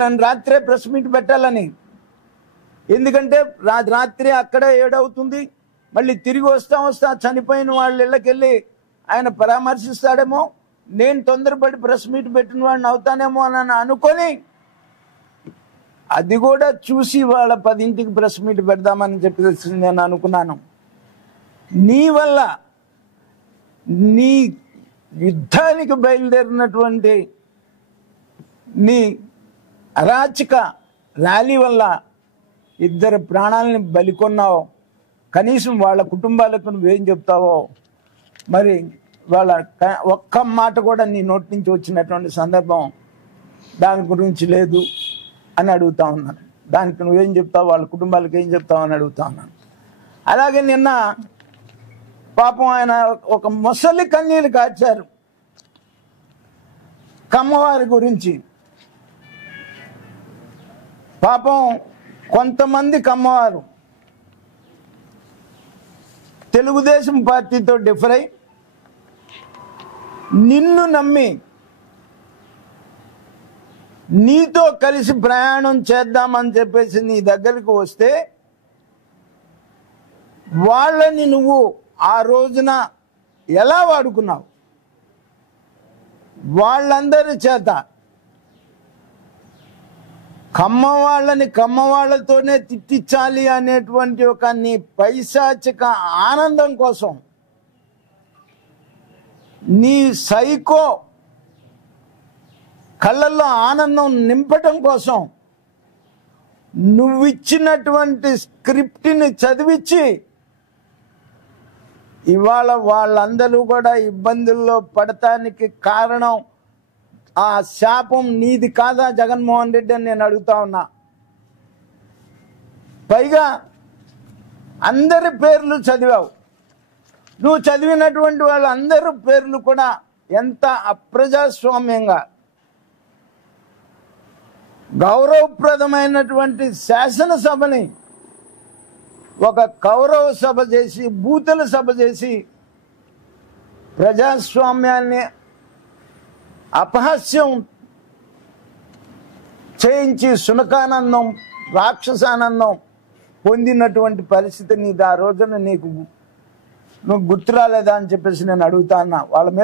నన్ను రాత్రే press meet పెట్టాలని. ఎందుకంటే రాత్రి అక్కడే 7 అవుతుంది. మళ్ళీ తిరిగి వస్తా చనిపోయిన వాళ్ళ ఇళ్ళకెళ్ళి ఆయన పరామర్శిస్తాడేమో, నేను తొందరపడి ప్రెస్ మీట్ పెట్టిన వాడిని అవుతానేమో అని అనుకొని అది కూడా చూసి వాళ్ళ 10ంటికి ప్రెస్ మీట్ పెడదామని చెప్పేసి నేను అనుకున్నాను. నీ వల్ల నీ యుద్ధానికి బయలుదేరినటువంటి నీ అరాచక ర్యాలీ వల్ల 2 ప్రాణాలని బలికొన్నావు. కనీసం వాళ్ళ కుటుంబాలకు నువ్వేం చెప్తావో మరి వాళ్ళ ఒక్క మాట కూడా నీ నోటి నుంచి వచ్చినటువంటి సందర్భం దాని గురించి లేదు అని అడుగుతా ఉన్నాను. దానికి నువ్వేం చెప్తావు, వాళ్ళ కుటుంబాలకు ఏం చెప్తావు అని అడుగుతా ఉన్నాను. అలాగే నిన్న పాపం ఆయన ఒక ముసలి కన్నీళ్ళు కార్చారు కమ్మవారి గురించి. పాపం కొంతమంది కమ్మవారు తెలుగుదేశం పార్టీతో డిఫర్ అయి నిన్ను నమ్మి నీతో కలిసి ప్రయాణం చేద్దామని చెప్పేసి నీ దగ్గరికి వస్తే వాళ్ళని నువ్వు ఆ రోజున ఎలా వాడుకున్నావు? వాళ్ళందరి చేత కమ్మవాళ్ళని కమ్మవాళ్లతోనే తిట్టించాలి అనేటువంటి ఒక నీ పైశాచిక ఆనందం కోసం, నీ సైకో కళ్ళల్లో ఆనందం నింపటం కోసం నువ్విచ్చినటువంటి స్క్రిప్ట్ని చదివించి ఇవాళ వాళ్ళందరూ కూడా ఇబ్బందుల్లో పడటానికి కారణం ఆ శాపం నీది కాదా జగన్మోహన్ రెడ్డి అని నేను అడుగుతా ఉన్నా. పైగా అందరి పేర్లు చదివావు. నువ్వు చదివినటువంటి వాళ్ళందరి పేర్లు కూడా ఎంత అప్రజాస్వామ్యంగా గౌరవప్రదమైనటువంటి శాసనసభని ఒక కౌరవ సభ చేసి, బూతుల సభ చేసి ప్రజాస్వామ్యాన్ని అపహాస్యం చేయించి సునకానందం, రాక్షసానందం పొందినటువంటి పరిస్థితి నీది. ఆ రోజున నువ్వు గుర్తు రాలేదా అని చెప్పేసి నేను అడుగుతా ఉన్నా. వాళ్ళ మీద